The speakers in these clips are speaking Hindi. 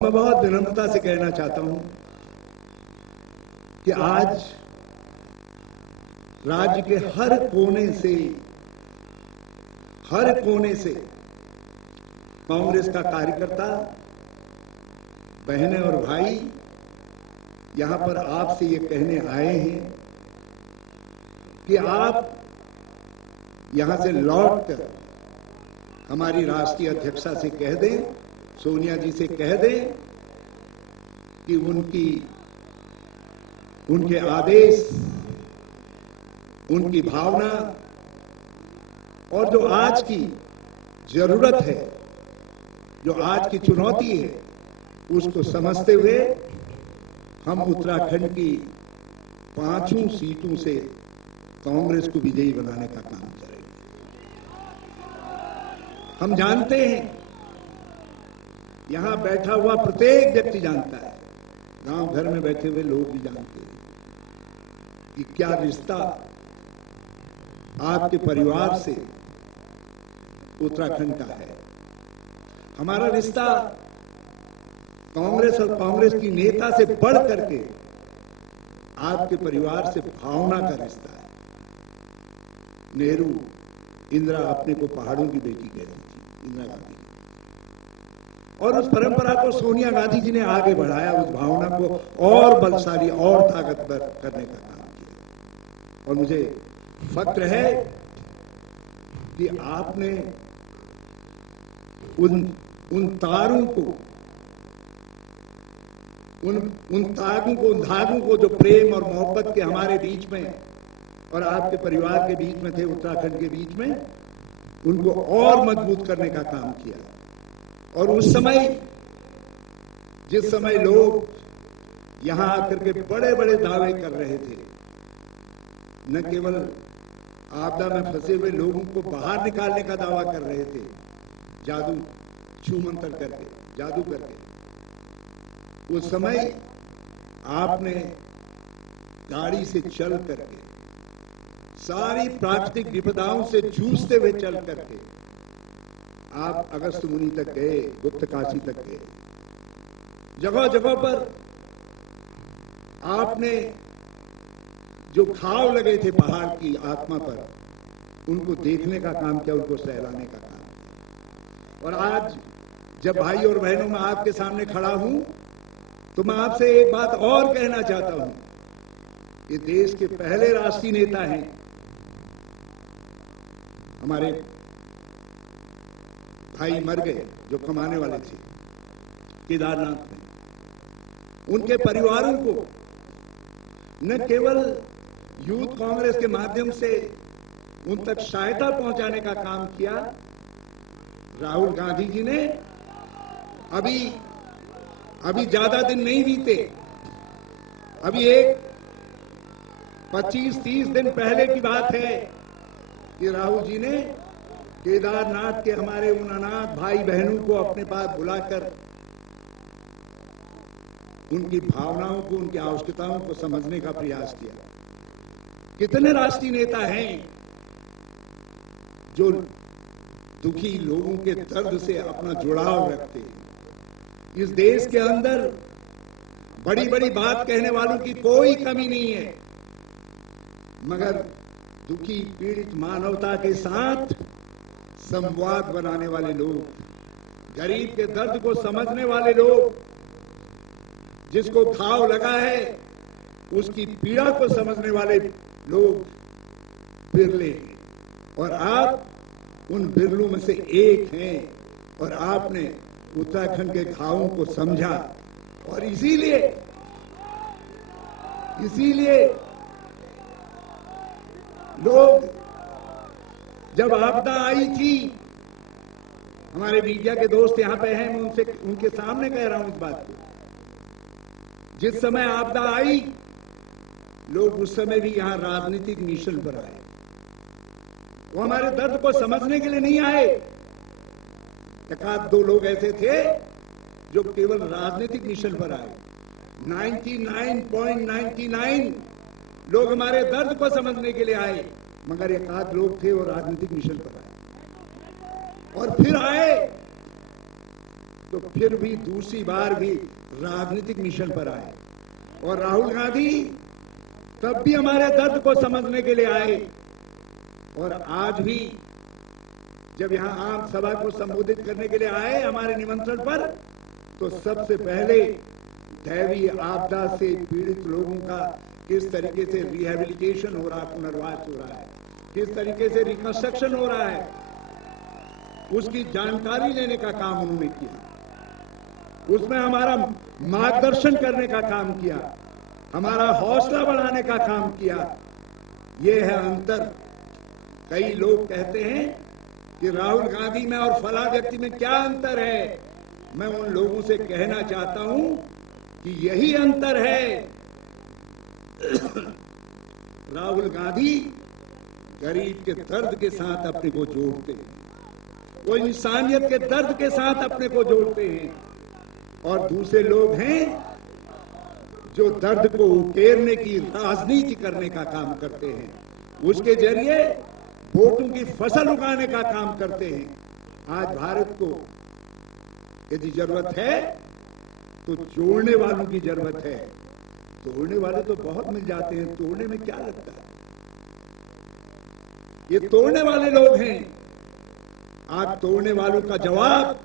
मैं बहुत विनम्रता से कहना चाहता हूं कि आज राज्य के हर कोने से कांग्रेस का कार्यकर्ता, बहनें और भाई यहां पर आपसे ये कहने आए हैं कि आप यहां से लौटकर हमारी राष्ट्रीय अध्यक्षा से कह दें, सोनिया जी से कह दें कि उनके आदेश, उनकी भावना और जो आज की जरूरत है, जो आज की चुनौती है, उसको समझते हुए हम उत्तराखंड की 5 सीटों से कांग्रेस को विजयी बनाने का काम करेंगे। हम जानते हैं, यहां बैठा हुआ प्रत्येक व्यक्ति जानता है, गांव घर में बैठे हुए लोग भी जानते हैं कि क्या रिश्ता आपके परिवार से उत्तराखंड का है। हमारा रिश्ता कांग्रेस और कांग्रेस की नेता से बढ़ करके आपके परिवार से भावना का रिश्ता है। नेहरू, इंदिरा अपने को पहाड़ों की बेटी कहती थी, इंदिरा गांधी, और उस परंपरा को सोनिया गांधी जी ने आगे बढ़ाया, उस भावना को और बलशाली और ताकतवर करने का काम किया। और मुझे फक्र है कि आपने उन तारों को, उन धागों को जो प्रेम और मोहब्बत के हमारे बीच में और आपके परिवार के बीच में थे, उत्तराखंड के बीच में, उनको और मजबूत करने का काम किया। और उस समय, जिस समय लोग यहां आकर के बड़े बड़े दावे कर रहे थे, न केवल आपदा में फंसे हुए लोगों को बाहर निकालने का दावा कर रहे थे, जादू छू मंतर करके, जादू करके, उस समय आपने गाड़ी से चल करके, सारी प्राकृतिक विपदाओं से जूझते हुए चल करके आप अगस्त मुनि तक गए, गुप्त काशी तक गए। जगह जगह पर आपने जो घाव लगे थे पहाड़ की आत्मा पर, उनको देखने का काम किया, उनको सहलाने का काम किया। और आज जब भाई और बहनों में आपके सामने खड़ा हूं, तो मैं आपसे एक बात और कहना चाहता हूं। ये देश के पहले राष्ट्रीय नेता हैं, हमारे भाई मर गए जो कमाने वाले थे केदारनाथ में। उनके परिवारों को न केवल यूथ कांग्रेस के माध्यम से उन तक सहायता पहुंचाने का काम किया, राहुल गांधी जी ने अभी ज्यादा दिन नहीं बीते, अभी एक 25-30 दिन पहले की बात है कि राहुल जी ने केदारनाथ के हमारे उन अनाथ भाई बहनों को अपने पास बुलाकर उनकी भावनाओं को, उनकी आवश्यकताओं को समझने का प्रयास किया। कितने राष्ट्रीय नेता हैं जो दुखी लोगों के दर्द से अपना जुड़ाव रखते हैं। इस देश के अंदर बड़ी बड़ी बात कहने वालों की कोई कमी नहीं है, मगर दुखी पीड़ित मानवता के साथ संवाद बनाने वाले लोग, गरीब के दर्द को समझने वाले लोग, जिसको घाव लगा है उसकी पीड़ा को समझने वाले लोग बिरले हैं। और आप उन बिरलों में से एक हैं, और आपने उत्तराखंड के घावों को समझा। और इसीलिए लोग, जब आपदा आई थी, हमारे मीडिया के दोस्त यहां पे हैं, मैं उनके सामने कह रहा हूं इस बात को, जिस समय आपदा आई, लोग उस समय भी यहां राजनीतिक मिशन पर आए। वो हमारे दर्द को समझने के लिए नहीं आए। एक-आध 2 लोग ऐसे थे जो केवल राजनीतिक मिशन पर आए। 99.99 लोग हमारे दर्द को समझने के लिए आए, मगर एक-आध लोग थे वो राजनीतिक मिशन पर आए। और फिर आए तो फिर भी दूसरी बार भी राजनीतिक मिशन पर आए। और राहुल गांधी तब भी हमारे दर्द को समझने के लिए आए, और आज भी जब यहां आम सभा को संबोधित करने के लिए आए हमारे निमंत्रण पर, तो सबसे पहले दैवीय आपदा से पीड़ित लोगों का किस तरीके से रिहेबिलिटेशन हो रहा है, पुनर्वास हो रहा है, किस तरीके से रिकंस्ट्रक्शन हो रहा है, उसकी जानकारी लेने का काम उन्होंने किया। उसमें हमारा मार्गदर्शन करने का काम किया, हमारा हौसला बढ़ाने का काम किया। यह है अंतर। कई लोग कहते हैं कि राहुल गांधी में और फला व्यक्ति में क्या अंतर है। मैं उन लोगों से कहना चाहता हूं कि यही अंतर है। राहुल गांधी गरीब के दर्द के साथ अपने को जोड़ते हैं, वो इंसानियत के दर्द के साथ अपने को जोड़ते हैं, और दूसरे लोग हैं जो दर्द को उकेरने की राजनीति करने का काम करते हैं, उसके जरिए वोटों की फसल उगाने का काम करते हैं। आज भारत को यदि जरूरत है तो जोड़ने वालों की जरूरत है। तोड़ने वाले तो बहुत मिल जाते हैं, तोड़ने में क्या लगता है। ये तोड़ने वाले लोग हैं। आज तोड़ने वालों का जवाब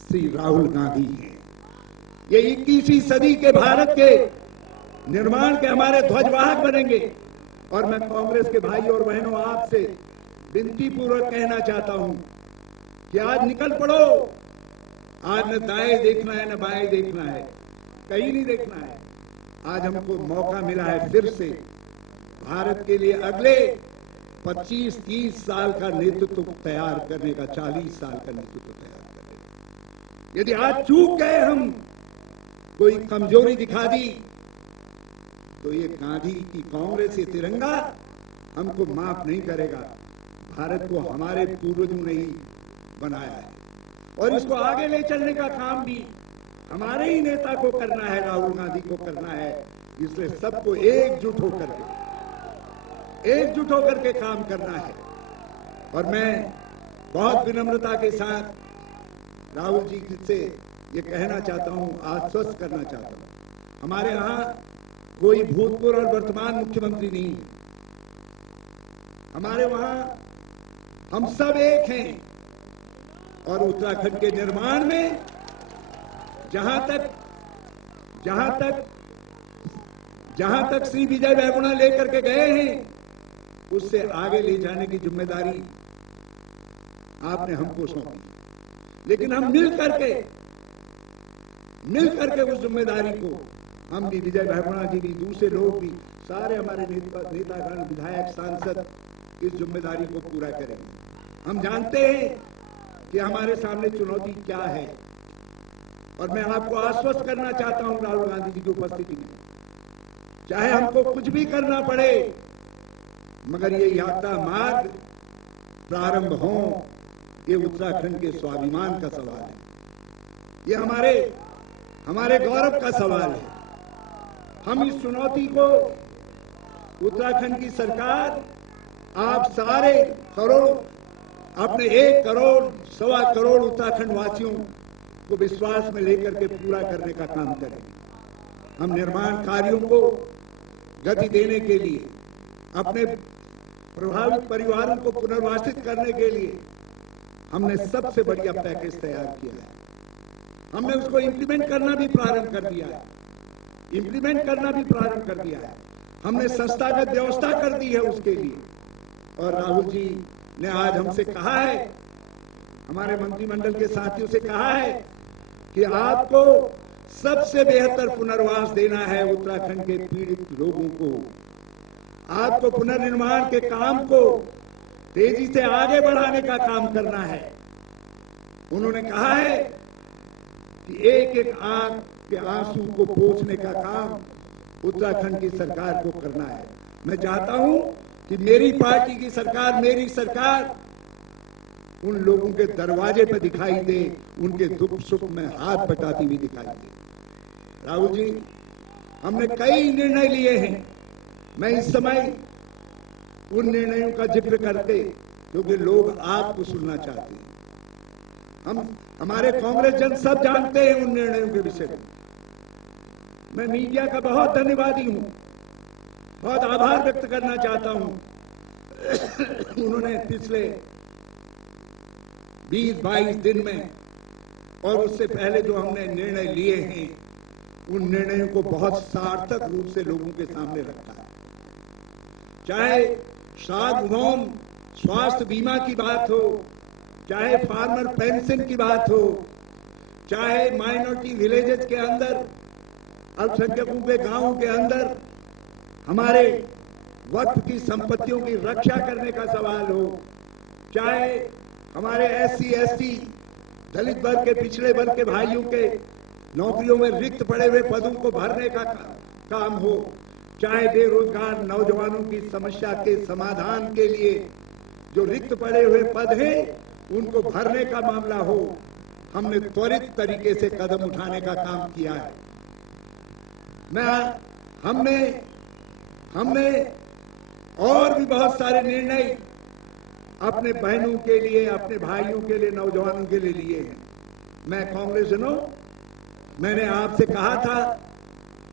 श्री राहुल गांधी है। ये 21वीं सदी के भारत के निर्माण के हमारे ध्वजवाहक बनेंगे। और मैं कांग्रेस के भाई और बहनों आपसे विनती पूर्वक कहना चाहता हूं कि आज निकल पड़ो। आज न दाएं देखना है न बाएं देखना है, कहीं नहीं देखना है। आज हमको मौका मिला है फिर से भारत के लिए अगले 25-30 साल का नेतृत्व तैयार करने का, 40 साल का नेतृत्व तैयार करने का। यदि आज चूक गए, हम कोई कमजोरी दिखा दी, तो ये गांधी की कांग्रेस, ये तिरंगा हमको माफ नहीं करेगा। भारत को हमारे पूर्वजों ने ही बनाया है, और इसको आगे ले चलने का काम भी हमारे ही नेता को करना है, राहुल गांधी को करना है। इसलिए सबको एकजुट होकर के काम करना है। और मैं बहुत विनम्रता के साथ राहुल जी से ये कहना चाहता हूं, आश्वस्त करना चाहता हूं, हमारे यहां कोई भूतपूर्व और वर्तमान मुख्यमंत्री नहीं है। हमारे वहां हम सब एक हैं, और उत्तराखंड के निर्माण में जहां तक श्री विजय बहुगुणा लेकर के गए हैं, उससे आगे ले जाने की जिम्मेदारी आपने हमको सौंपी। लेकिन हम मिल करके उस जिम्मेदारी को, हम भी, विजय बहुगुणा जी भी, दूसरे लोग भी, सारे हमारे नेतागण, विधायक, सांसद इस जिम्मेदारी को पूरा करेंगे। हम जानते हैं कि हमारे सामने चुनौती क्या है, और मैं आपको आश्वस्त करना चाहता हूं राहुल गांधी जी की उपस्थिति में, चाहे हमको कुछ भी करना पड़े, मगर ये यात्रा मार्ग प्रारंभ हो, ये उत्तराखंड के स्वाभिमान का सवाल है, ये हमारे गौरव का सवाल है। हम इस चुनौती को, उत्तराखंड की सरकार, आप सारे करोड़, अपने 1 करोड़, 1.25 करोड़ उत्तराखंड वासियों को विश्वास में लेकर के पूरा करने का काम करेंगे। हम निर्माण कार्यों को गति देने के लिए, अपने प्रभावित परिवारों को पुनर्वासित करने के लिए हमने सबसे बढ़िया पैकेज तैयार किया है। हमने उसको इंप्लीमेंट करना भी प्रारंभ कर दिया है। हमने संस्थागत व्यवस्था कर दी है उसके लिए। और राहुल जी ने आज हमसे कहा है, हमारे मंत्रिमंडल के साथियों से कहा है कि आपको सबसे बेहतर पुनर्वास देना है उत्तराखंड के पीड़ित लोगों को। आपको पुनर्निर्माण के काम को तेजी से आगे बढ़ाने का काम करना है। उन्होंने कहा है कि एक एक आंख के आंसू को पोंछने का काम उत्तराखंड की सरकार को करना है। मैं चाहता हूं कि मेरी पार्टी की सरकार, मेरी सरकार उन लोगों के दरवाजे पर दिखाई दे, उनके दुख सुख में हाथ बटाती हुई दिखाई दे। राहुल जी, हमने कई निर्णय लिए हैं। मैं इस समय उन निर्णयों का जिक्र करते, क्योंकि लोग आपको सुनना चाहते हैं। हमारे कांग्रेस जन सब जानते हैं उन निर्णयों के विषय में। मैं मीडिया का बहुत धन्यवादी हूं, बहुत आभार व्यक्त करना चाहता हूं। उन्होंने पिछले 20-22 दिन में और उससे पहले जो हमने निर्णय लिए हैं, उन निर्णयों को बहुत सार्थक रूप से लोगों के सामने रखा है। चाहे सार्वभौम स्वास्थ्य बीमा की बात हो, चाहे फार्मर पेंशन की बात हो, चाहे माइनॉरिटी विलेजेस के अंदर, अल्पसंख्यकों के गांवों के अंदर हमारे वक्फ की संपत्तियों की रक्षा करने का सवाल हो, चाहे हमारे SC ST दलित वर्ग के पिछड़े वर्ग के भाइयों के नौकरियों में रिक्त पड़े हुए पदों को भरने का काम हो, चाहे बेरोजगार नौजवानों की समस्या के समाधान के लिए जो रिक्त पड़े हुए पद हैं उनको भरने का मामला हो, हमने त्वरित तरीके से कदम उठाने का काम किया है। हमने और भी बहुत सारे निर्णय अपने बहनों के लिए, अपने भाइयों के लिए, नौजवानों के लिए लिए हैं। मैं कांग्रेसजनों, मैंने आपसे कहा था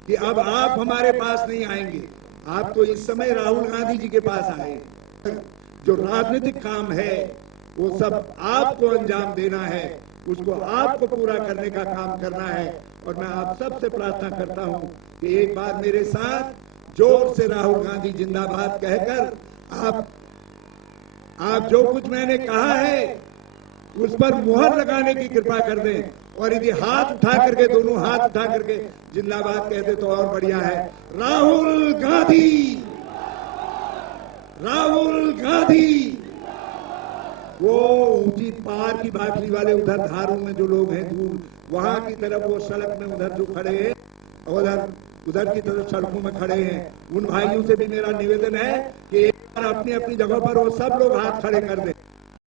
कि अब आप हमारे पास नहीं आएंगे, आप तो इस समय राहुल गांधी जी के पास आए। जो राजनीतिक काम है वो सब आपको अंजाम देना है, उसको आपको पूरा करने का काम करना है। और मैं आप सबसे प्रार्थना करता हूं कि एक बार मेरे साथ जोर से राहुल गांधी जिंदाबाद कहकर आप जो कुछ मैंने कहा है उस पर मुहर लगाने की कृपा कर दें। और यदि हाथ उठा करके, दोनों हाथ उठा करके जिंदाबाद कहते तो और बढ़िया है। राहुल गांधी, राहुल गांधी। वो ऊंची पहाड़ की बाटली वाले उधर धारों में जो लोग हैं दूर, वहां की तरफ वो सड़क में उधर जो खड़े हैं, उधर की तरफ सड़कों में खड़े हैं, उन भाइयों से भी मेरा निवेदन है कि एक बार अपनी अपनी जगह पर वो सब लोग हाथ खड़े कर दें।